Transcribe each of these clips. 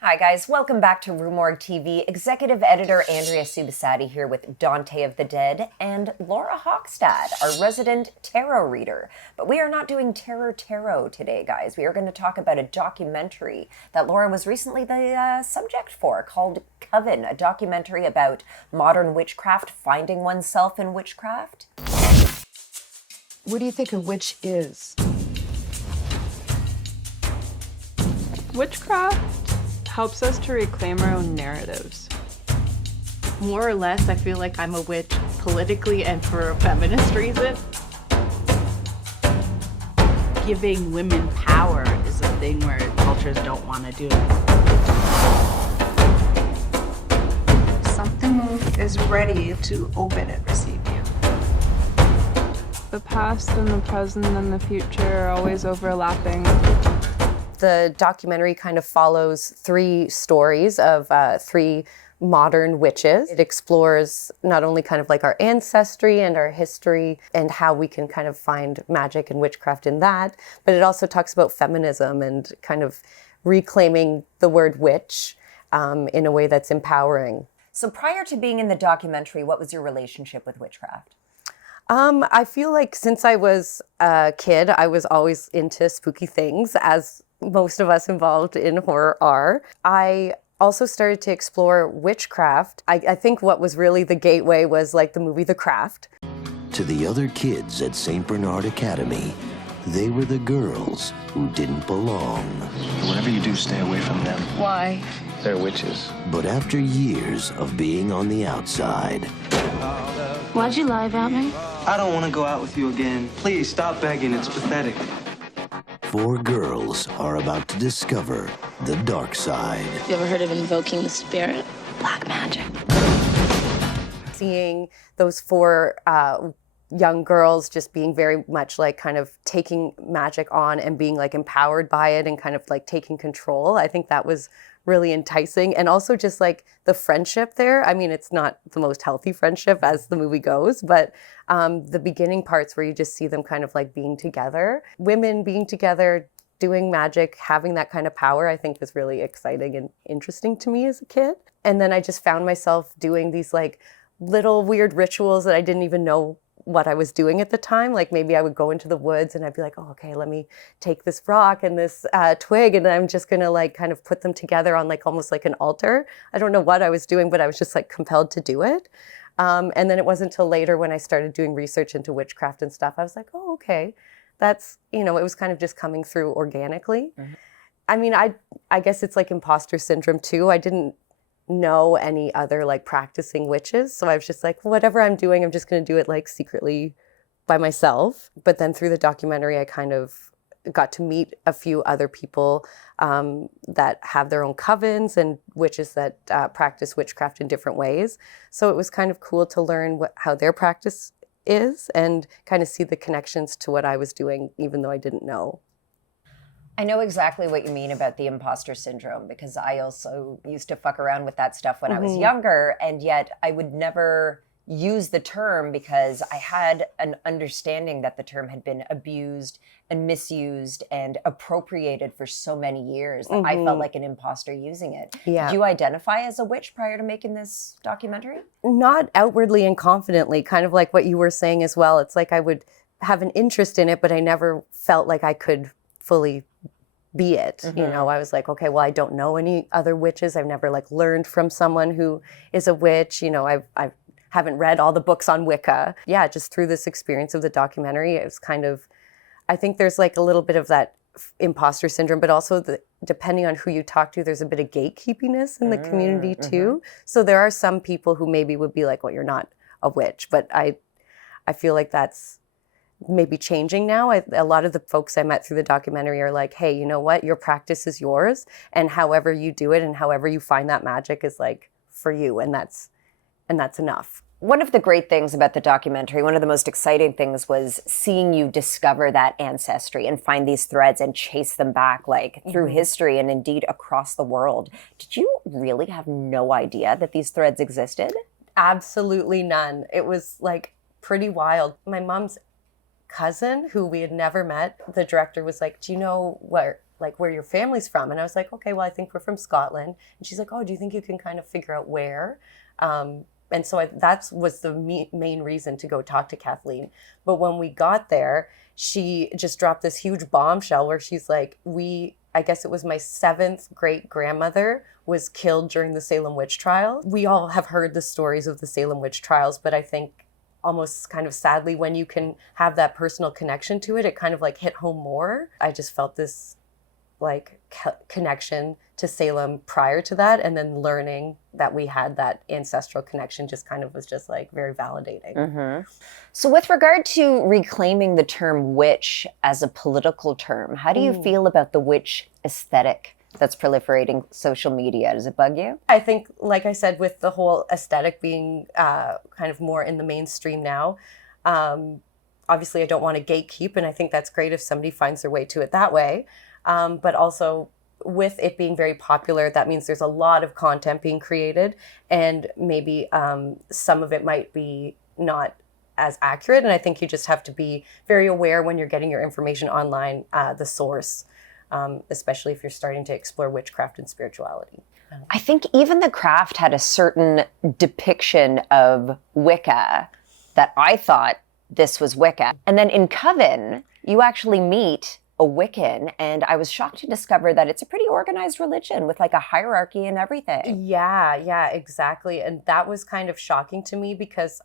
Hi guys, welcome back to RUE MORGUE TV. Executive Editor Andrea here with Dante of the Dead and Laura Hokstad, our resident tarot reader. But we are not doing tarot today, guys. We are going to talk about a documentary that Laura was recently the subject for called Coven, a documentary about modern witchcraft, finding oneself in witchcraft. What do you think a witch is? Witchcraft helps us to reclaim our own narratives. More or less, I feel like I'm a witch politically and for a feminist reason. Giving women power is a thing where cultures don't want to do. Something is ready to open and receive you. The past and the present and the future are always overlapping. The documentary kind of follows three stories of three modern witches. It explores not only kind of like our ancestry and our history and how we can kind of find magic and witchcraft in that, but it also talks about feminism and kind of reclaiming the word witch in a way that's empowering. So prior to being in the documentary, what was your relationship with witchcraft? I feel like since I was a kid, I was always into spooky things, as most of us involved in horror are. I also started to explore witchcraft. I think what was really the gateway was like the movie The Craft. To the other kids at St. Bernard Academy, they were the girls who didn't belong. Whatever you do, stay away from them. Why? They're witches. But after years of being on the outside, Why'd you lie about me? I don't want to go out with you again. Please, stop begging. It's pathetic. 4 girls are about to discover the dark side. You ever heard of invoking the spirit? Black magic. Seeing those 4 young girls just being very much like kind of taking magic on and being like empowered by it and kind of like taking control. I think that was really enticing. And also just like the friendship there. I mean, it's not the most healthy friendship as the movie goes, but the beginning parts where you just see them kind of like being together, women being together, doing magic, having that kind of power, I think was really exciting and interesting to me as a kid. And then I just found myself doing these like little weird rituals that I didn't even know what I was doing at the time. Like maybe I would go into the woods and I'd be like, oh, okay, let me take this rock and this twig and I'm just gonna like kind of put them together on like almost like an altar. I don't know what I was doing, but I was just like compelled to do it. And then it wasn't until later when I started doing research into witchcraft and stuff, I was like, oh, okay, that's, you know, it was kind of just coming through organically. Mm-hmm. I mean, I guess it's like imposter syndrome too. I didn't know any other like practicing witches. So I was just like, whatever I'm doing, I'm just going to do it like secretly by myself. But then through the documentary, I kind of got to meet a few other people that have their own covens and witches that practice witchcraft in different ways. So it was kind of cool to learn how their practice is and kind of see the connections to what I was doing, even though I didn't know. I know exactly what you mean about the imposter syndrome because I also used to fuck around with that stuff when I was younger, and yet I would never use the term because I had an understanding that the term had been abused and misused and appropriated for so many years that I felt like an imposter using it. Yeah. Did you identify as a witch prior to making this documentary? Not outwardly and confidently, kind of like what you were saying as well. It's like I would have an interest in it, but I never felt like I could fully be it. You know, I was like, okay, well, I don't know any other witches. I've never like learned from someone who is a witch. You know, I haven't read all the books on Wicca. Yeah, just through this experience of the documentary, it was kind of, I think there's like a little bit of that imposter syndrome, but also depending on who you talk to, there's a bit of gatekeepiness in the community too. So there are some people who maybe would be like, well, you're not a witch, but I feel like that's maybe changing now. A lot of the folks I met through the documentary are like, hey, you know what? Your practice is yours. And however you do it and however you find that magic is like for you. And that's enough. One of the great things about the documentary, one of the most exciting things was seeing you discover that ancestry and find these threads and chase them back like through history and indeed across the world. Did you really have no idea that these threads existed? Absolutely none. It was like pretty wild. My mom's cousin, who we had never met, the director was like, do you know like where your family's from. And I was like, okay, well, I think we're from Scotland. And she's like, oh, do you think you can kind of figure out where? And so that was the main reason to go talk to Kathleen. But when we got there, she just dropped this huge bombshell where she's like, I guess it was my 7th great grandmother was killed during the Salem witch trial. We all have heard the stories of the Salem witch trials, but I think almost kind of sadly, when you can have that personal connection to it, it kind of like hit home more. I just felt this like connection to Salem prior to that, and then learning that we had that ancestral connection just kind of was just like very validating. Mm-hmm. So with regard to reclaiming the term witch as a political term, how do you feel about the witch aesthetic that's proliferating social media? Does it bug you? I think, like I said, with the whole aesthetic being kind of more in the mainstream now, obviously I don't want to gatekeep, and I think that's great if somebody finds their way to it that way. But also with it being very popular, that means there's a lot of content being created, and maybe some of it might be not as accurate. And I think you just have to be very aware when you're getting your information online, the source, especially if you're starting to explore witchcraft and spirituality. I think even The Craft had a certain depiction of Wicca that I thought this was Wicca. And then in Coven, you actually meet a Wiccan, and I was shocked to discover that it's a pretty organized religion with like a hierarchy and everything. Yeah, exactly. And that was kind of shocking to me because,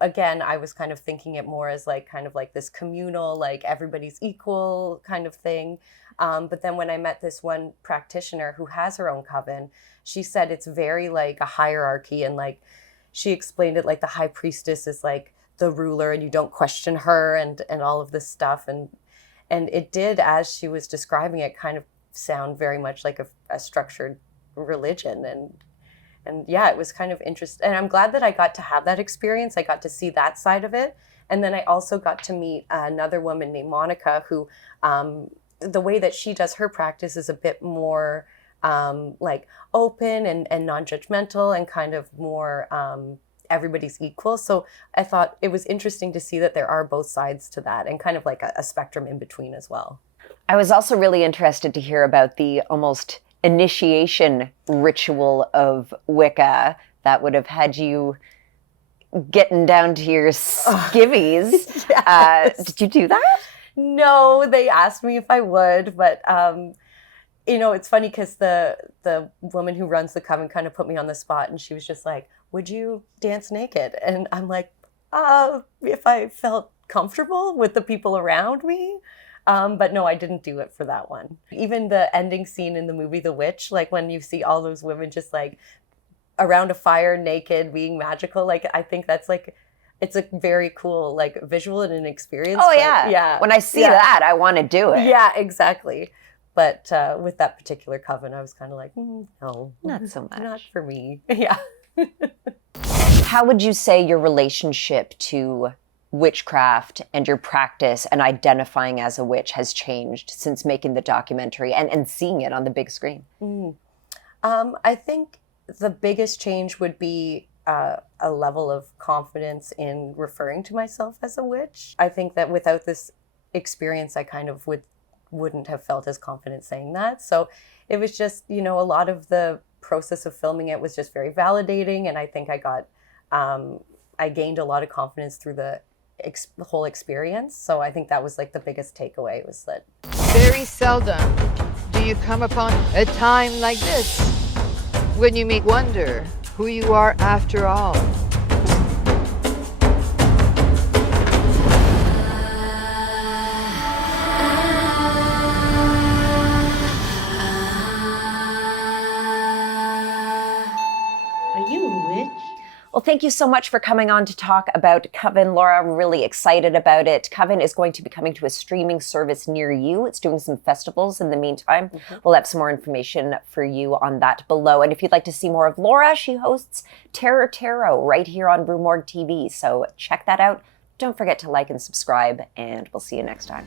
again, I was kind of thinking it more as like kind of like this communal, like everybody's equal kind of thing. But then when I met this one practitioner who has her own coven, she said it's very like a hierarchy, and like she explained it like the high priestess is like the ruler and you don't question her and all of this stuff. And it did, as she was describing it, kind of sound very much like a structured religion. And yeah, it was kind of interesting. And I'm glad that I got to have that experience. I got to see that side of it. And then I also got to meet another woman named Monica who, the way that she does her practice is a bit more like open and non-judgmental and kind of more everybody's equal. So I thought it was interesting to see that there are both sides to that and kind of like a spectrum in between as well. I was also really interested to hear about the almost initiation ritual of Wicca that would have had you getting down to your skivvies. Yes. Did you do that? No, they asked me if I would, but you know, it's funny because the woman who runs the coven kind of put me on the spot, and she was just like, would you dance naked? And I'm like, if I felt comfortable with the people around me. But no, I didn't do it for that one. Even the ending scene in the movie The Witch, like when you see all those women just like around a fire naked being magical, like I think that's like, it's a very cool like visual and an experience. Oh yeah. When I see that, I want to do it. Yeah, exactly. But with that particular coven, I was kind of like, no. Not so much. Not for me. Yeah. How would you say your relationship to witchcraft and your practice and identifying as a witch has changed since making the documentary and seeing it on the big screen? I think the biggest change would be a level of confidence in referring to myself as a witch. I think that without this experience, I kind of wouldn't have felt as confident saying that. So it was just, you know, a lot of the process of filming it was just very validating, and I think I gained a lot of confidence through the whole experience. So I think that was like the biggest takeaway, was that very seldom do you come upon a time like this when you may wonder who you are after all. Well, thank you so much for coming on to talk about Coven, Laura. I'm really excited about it. Coven is going to be coming to a streaming service near you. It's doing some festivals in the meantime. We'll have some more information for you on that below. And if you'd like to see more of Laura, she hosts Terror Tarot right here on RUE MORGUE TV. So check that out. Don't forget to like and subscribe, and we'll see you next time.